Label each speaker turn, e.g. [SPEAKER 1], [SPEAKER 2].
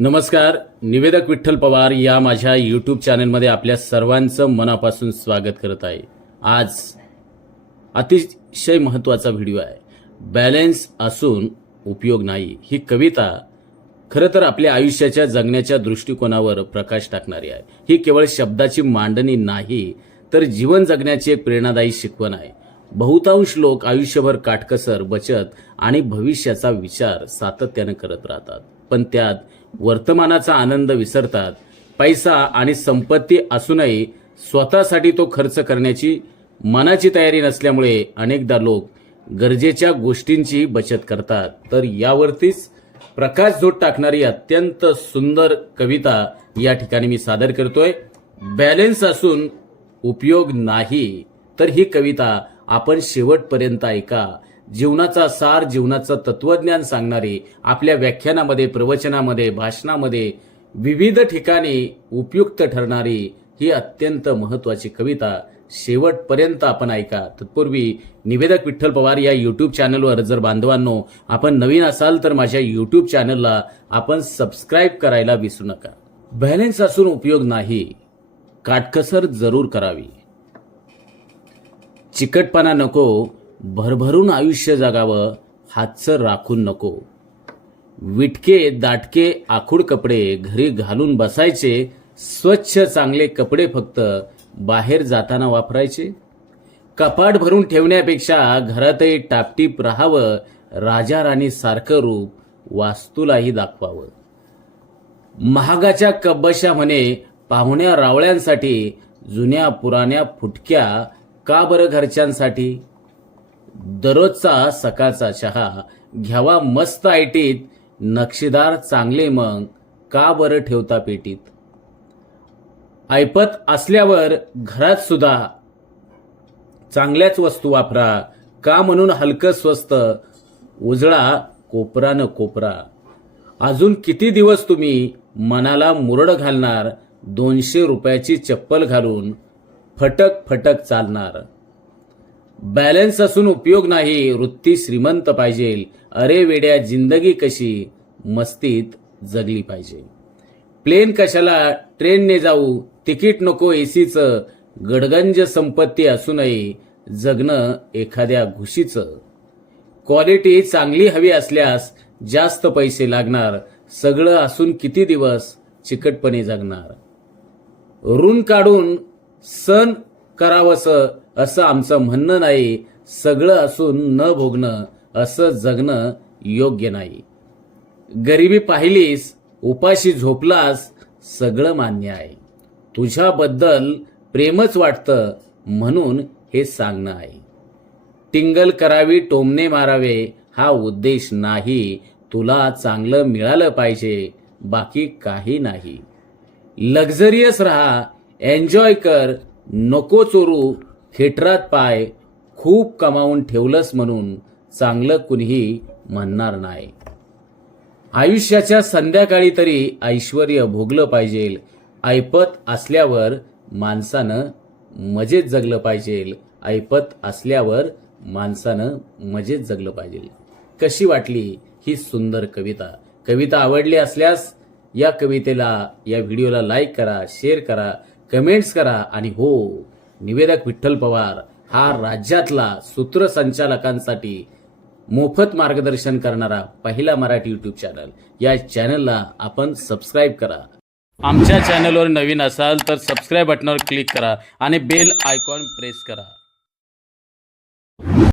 [SPEAKER 1] नमस्कार निवेदक विठ्ठल पवार या माझ्या यूट्यूब चॅनलमध्ये आपल्या सर्वांचं मनापासून स्वागत करत आहे. आज अतिशय महत्त्वाचा व्हिडिओ आहे. बॅलेन्स असून उपयोग नाही. ही कविता खरं तर आपल्या आयुष्याच्या जगण्याच्या दृष्टिकोनावर प्रकाश टाकणारी आहे. ही केवळ शब्दाची मांडणी नाही तर जीवन जगण्याची एक प्रेरणादायी शिकवण आहे. बहुतांश लोक आयुष्यभर काटकसर बचत आणि भविष्याचा विचार सातत्यानं करत राहतात. पण त्यात वर्तमानाचा आनंद विसरतात. पैसा आणि संपत्ती असूनही स्वतःसाठी तो खर्च करण्याची मनाची तयारी नसल्यामुळे अनेकदा लोक गरजेच्या गोष्टींची बचत करतात. तर यावरतीच प्रकाश झोत टाकणारी अत्यंत सुंदर कविता या ठिकाणी मी सादर करतोय. बॅलेन्स असून उपयोग नाही. तर ही कविता आपण शेवटपर्यंत ऐका. जीवनाचा सार जीवनाचं तत्वज्ञान सांगणारी आपल्या व्याख्यानामध्ये प्रवचनामध्ये भाषणामध्ये विविध ठिकाणी उपयुक्त ठरणारी ही अत्यंत महत्वाची कविता शेवटपर्यंत आपण ऐका. तत्पूर्वी निवेदक विठ्ठल पवार या यूट्यूब चॅनलवर जर बांधवांनो आपण नवीन असाल तर माझ्या यूट्यूब चॅनलला आपण सबस्क्राईब करायला विसरू नका. बॅलेन्स असून उपयोग नाही. काटकसर जरूर करावी. चिकटपणा नको. भरभरून आयुष्य जगावं हातचं राखून नको. विटके दाटके आखूड कपडे घरी घालून बसायचे स्वच्छ चांगले कपडे फक्त बाहेर जाताना वापरायचे. कपाट भरून ठेवण्यापेक्षा घरातही टापटीप राहावं राजा राणी सारखं रूप वास्तूलाही दाखवावं. महागाच्या कब्बशा म्हणे पाहुण्या रावळ्यांसाठी जुन्या पुराण्या फुटक्या का बरं घरच्यांसाठी? दररोजचा सकाळचा चहा घ्यावा मस्त आयटीत नक्षीदार चांगले मग का बरं ठेवता पेटीत? ऐपत असल्यावर घरात सुद्धा चांगल्याच वस्तू वापरा का म्हणून हलकं स्वस्त उजळा कोपरा न कोपरा. अजून किती दिवस तुम्ही मनाला मुरड घालणार दोनशे रुपयाची चप्पल घालून फटक फटक चालणार? बॅलन्स असून उपयोग नाही वृत्ती श्रीमंत पाहिजे. अरे वेड्या जिंदगी कशी? मस्तीत जगली पाहिजे. प्लेन कशाला? ट्रेनने जाऊ. तिकीट नको एसीचं गडगंज संपत्ती असूनही जगणं एखाद्या घुशीचं. क्वालिटी चांगली हवी असल्यास जास्त पैसे लागणार. सगळं असून किती दिवस? चिकटपणे जगणार. ऋण काढून सण करावंसं. असं आमचं म्हणणं नाही. सगळं असून न भोगणं असं जगणं योग्य नाही. गरिबी पाहिलीस उपाशी झोपलास सगळं मान्य आहे. तुझ्याबद्दल प्रेमच वाटतं म्हणून हे सांगणं आहे. टिंगल करावी टोमणे मारावे हा उद्देश नाही. तुला चांगलं मिळालं पाहिजे बाकी काही नाही. लक्झरियस राहा एन्जॉय कर नको चोरू खेटरात पाय खूप कमावून ठेवलंस म्हणून चांगलं कुणीही म्हणणार नाही. आयुष्याच्या संध्याकाळी तरी ऐश्वर भोगलं पाहिजे ऐपत असल्यावर माणसानं मजेत जगलं पाहिजे ऐपत असल्यावर माणसानं मजेत जगलं पाहिजे. कशी वाटली ही सुंदर कविता? कविता आवडली असल्यास या कवितेला या व्हिडिओला लाईक करा शेअर करा कमेंट्स करा आणि हो निवेदक विठ्ठल पवार हा राज्यातला सूत्रसंचालकांसाठी मोफत मार्गदर्शन करणारा पहिला मराठी युट्यूब चॅनल या चॅनलला आपण सबस्क्राईब करा. आमच्या चॅनलवर नवीन असाल तर सबस्क्राईब बटनावर क्लिक करा आणि बेल आयकॉन प्रेस करा.